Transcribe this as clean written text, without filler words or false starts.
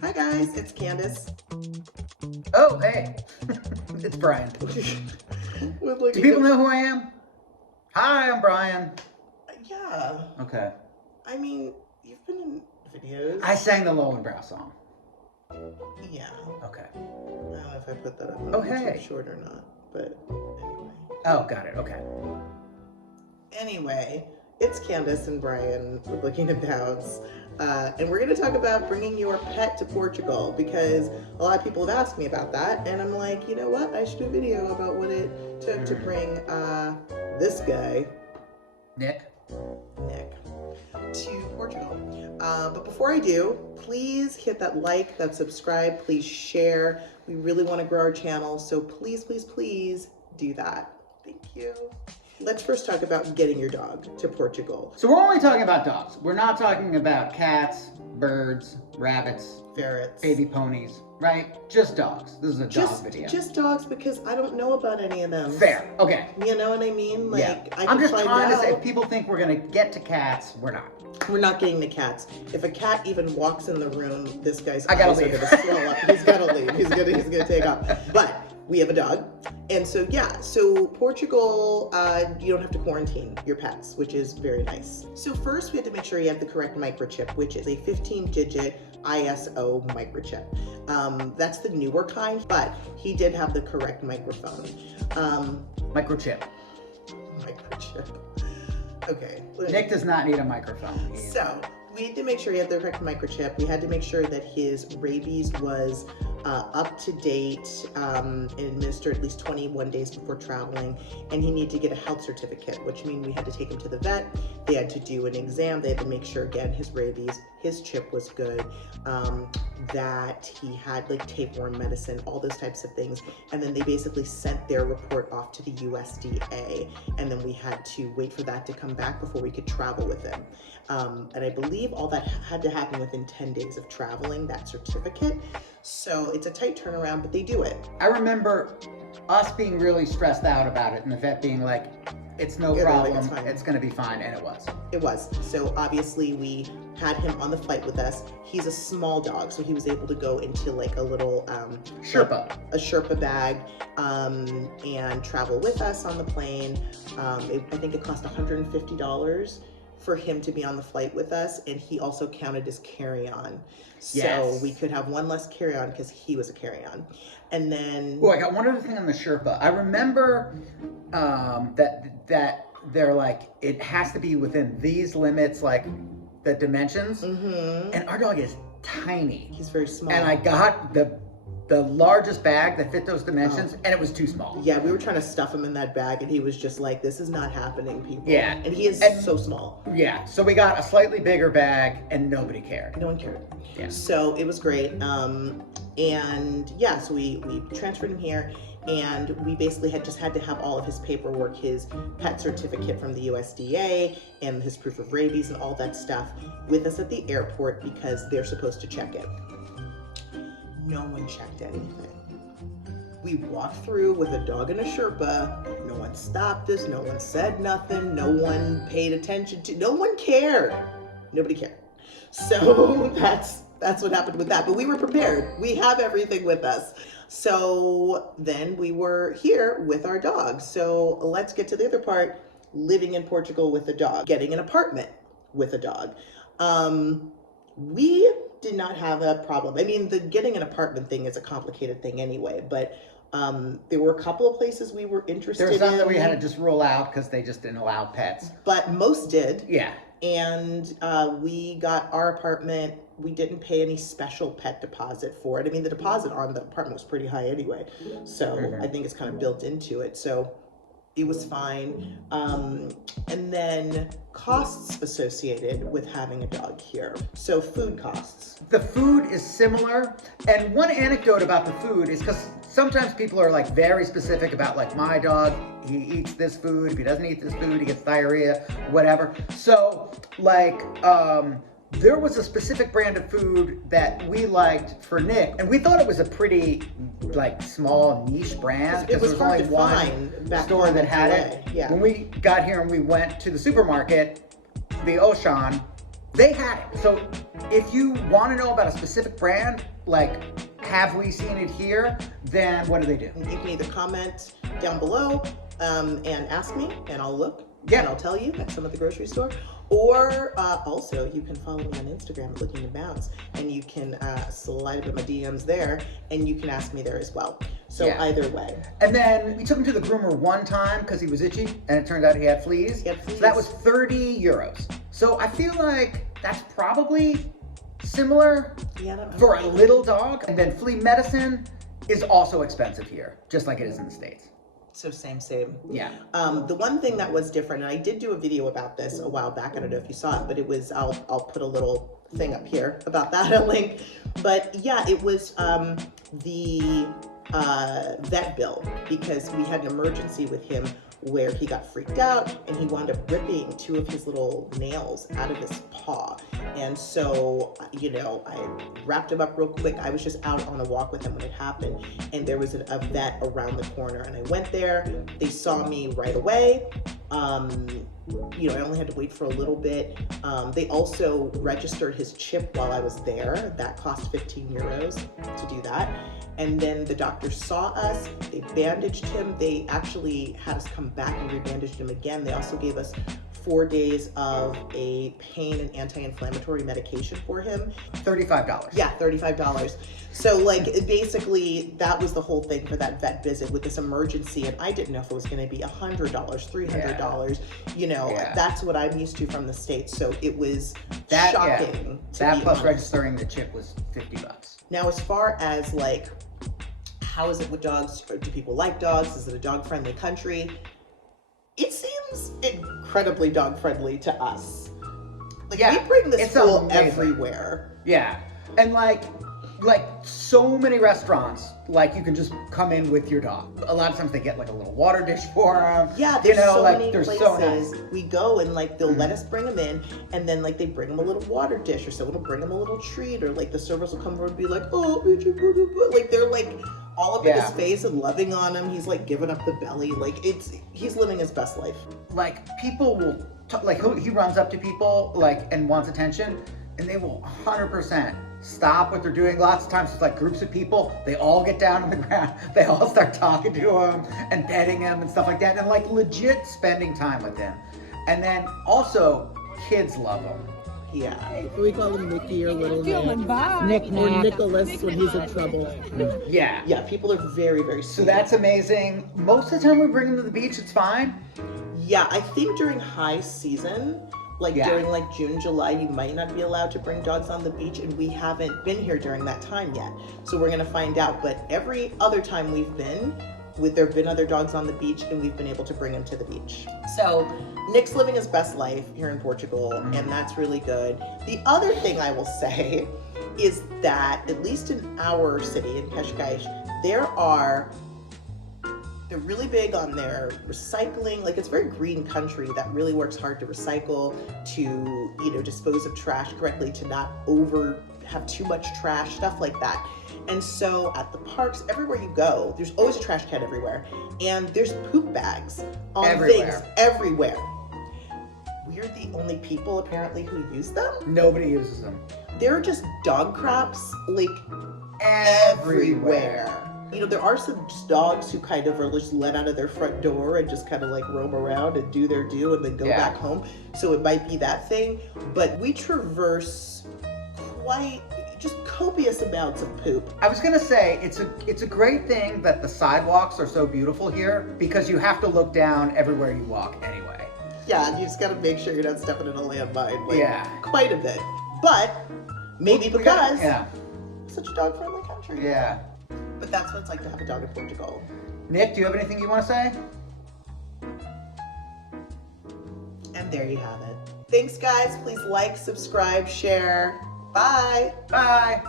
Hi guys, it's Candace. Oh, hey, it's Brian. Do people know who I am? Hi, I'm Brian. Yeah. Okay. I mean, you've been in videos. I sang the Lowenbrow song. Yeah. Okay. I don't know if I put that up on YouTube short or not, but anyway. Oh, got it. Okay. Anyway, it's Candace and Brian with Livingabroad. And we're going to talk about bringing your pet to Portugal because a lot of people have asked me about that. And I'm like, you know what? I should do a video about what it took to bring this guy, Nick, to Portugal. But before I do, please hit that like, that subscribe, please share. We really want to grow our channel. So please, please, please do that. Thank you. Let's first talk about getting your dog to Portugal. So we're only talking about dogs. We're not talking about cats, birds, rabbits, ferrets, baby ponies, right? Just dogs. This is a dog video. Just dogs because I don't know about any of them. Fair. Okay. You know what I mean? Like, yeah. I'm just trying to say, if people think we're going to get to cats, we're not. We're not getting the cats. If a cat even walks in the room, this guy's eyes are going to swell up. He's got to leave. He's gonna take off. But we have a dog. And so, yeah, so Portugal, you don't have to quarantine your pets, which is very nice. So first we had to make sure you have the correct microchip, which is a 15-digit ISO microchip. That's the newer kind, but he did have the correct microphone. Microchip. Okay. Nick does not need a microphone. So we had to make sure he had the correct microchip. We had to make sure that his rabies was up to date and administered at least 21 days before traveling. And he needed to get a health certificate, which means we had to take him to the vet. They had to do an exam. They had to make sure, again, his rabies, his chip was good, that he had like tapeworm medicine, all those types of things. And then they basically sent their report off to the USDA. And then we had to wait for that to come back before we could travel with him. And I believe all that had to happen within 10 days of traveling, that certificate. So it's a tight turnaround, but they do it. I remember us being really stressed out about it and the vet being like, it's no problem, it's gonna be fine, and it was. It was. So obviously we had him on the flight with us. He's a small dog, so he was able to go into like a little Sherpa. Like a Sherpa bag and travel with us on the plane. I think it cost $150 for him to be on the flight with us, and he also counted as carry-on. So we could have one less carry-on because he was a carry-on. And then... Oh, I got one other thing on the Sherpa. I remember that they're like, it has to be within these limits, like the dimensions. And our dog is tiny. He's very small. And I got the largest bag that fit those dimensions, and it was too small. Yeah, we were trying to stuff him in that bag, and he was just like, this is not happening, people. Yeah. And he is so small. Yeah, so we got a slightly bigger bag, and nobody cared. No one cared. Yeah. So it was great. And yeah, so we transferred him here, and we basically had to have all of his paperwork, his pet certificate from the USDA, and his proof of rabies and all that stuff with us at the airport because they're supposed to check it. No one checked anything. We walked through with a dog and a Sherpa. No one stopped us. No one said nothing. No one paid attention to. No one cared. Nobody cared. So that's what happened with that. But we were prepared. We have everything with us. So then we were here with our dog. So let's get to the other part. Living in Portugal with a dog. Getting an apartment with a dog. We did not have a problem. I mean, the getting an apartment thing is a complicated thing anyway, but there were a couple of places we were interested in. There's some that we had to just rule out because they just didn't allow pets. But most did. Yeah. And we got our apartment. We didn't pay any special pet deposit for it. I mean, the deposit on the apartment was pretty high anyway. So I think it's kind of built into it. So it was fine. And then costs associated with having a dog here. So food costs. The food is similar. And one anecdote about the food is because sometimes people are like very specific about like, my dog, he eats this food. If he doesn't eat this food, he gets diarrhea, whatever. So like, there was a specific brand of food that we liked for Nick, and we thought it was a pretty like small niche brand because there was only one store that had it. Yeah. When we got here and we went to the supermarket, the Auchan, they had it. So if you want to know about a specific brand, like have we seen it here, then what do they do? You can either comment down below and ask me, and I'll look. Yeah. And I'll tell you next time at the grocery store. Or also, you can follow me on Instagram at livingabroad, and you can slide up in my DMs there, and you can ask me there as well. So either way. And then we took him to the groomer one time because he was itchy, and it turned out he had fleas. He had fleas. So that was 30 euros. So I feel like that's probably similar for a little dog. And then flea medicine is also expensive here, just like it is in the States. So same. Yeah. The one thing that was different, and I did do a video about this a while back, I don't know if you saw it, but it was, I'll put a little thing up here about that, a link. But yeah, it was the vet bill, because we had an emergency with him where he got freaked out and he wound up ripping 2 of his little nails out of his paw. And so, you know, I wrapped him up real quick. I was just out on a walk with him when it happened, and there was a vet around the corner, and I went there. They saw me right away. You know, I only had to wait for a little bit. They also registered his chip while I was there. That cost 15 euros to do that. And then the doctor saw us, they bandaged him. They actually had us come back and rebandaged him again. They also gave us 4 days of a pain and anti-inflammatory medication for him. $35. Yeah, $35. So like basically that was the whole thing for that vet visit with this emergency, and I didn't know if it was going to be $100, $300. You know, that's what I'm used to from the States. So it was shocking. That plus registering the chip was $50. Now, as far as like, how is it with dogs? Do people like dogs? Is it a dog-friendly country? It seems incredibly dog-friendly to us. Like, we bring this tool everywhere. Yeah, and like so many restaurants, like you can just come in with your dog. A lot of times they get like a little water dish for them. Yeah, there's so many places so nice. We go and like they'll let us bring them in, and then like they bring them a little water dish, or someone will bring them a little treat, or like the servers will come over and be like, oh, like they're like all up in his face and loving on him. He's like giving up the belly. Like he's living his best life. Like people will, he runs up to people like and wants attention, and they will 100% stop what they're doing. Lots of times it's like groups of people, they all get down on the ground, they all start talking to him and petting him and stuff like that, and like legit spending time with him. And then also kids love him. Yeah. We call him Nicky or Little Nick. Or Nicholas when he's in trouble. Yeah. Yeah, people are very, very sweet. So that's amazing. Most of the time we bring him to the beach, it's fine. Yeah, I think during high season, like during like June, July, you might not be allowed to bring dogs on the beach, and we haven't been here during that time yet. So we're gonna find out. But every other time we've been, there have been other dogs on the beach, and we've been able to bring them to the beach. So Nick's living his best life here in Portugal, and that's really good. The other thing I will say is that, at least in our city, in Cascais, they're really big on their recycling. Like, it's a very green country that really works hard to recycle, to, you know, dispose of trash correctly, to not have too much trash, stuff like that. And so at the parks, everywhere you go, there's always a trash can everywhere. And there's poop bags on things everywhere. We're the only people apparently who use them. Nobody uses them. There are just dog craps like everywhere. You know, there are some dogs who kind of are just let out of their front door and just kind of like roam around and do their due and then go back home. So it might be that thing. But we traverse just copious amounts of poop. I was gonna say, it's a great thing that the sidewalks are so beautiful here, because you have to look down everywhere you walk anyway. Yeah, you just gotta make sure you're not stepping in a landmine. Like, quite a bit. But maybe because it's such a dog-friendly country. Yeah. But that's what it's like to have a dog in Portugal. Nick, do you have anything you want to say? And there you have it. Thanks, guys. Please like, subscribe, share. Bye. Bye.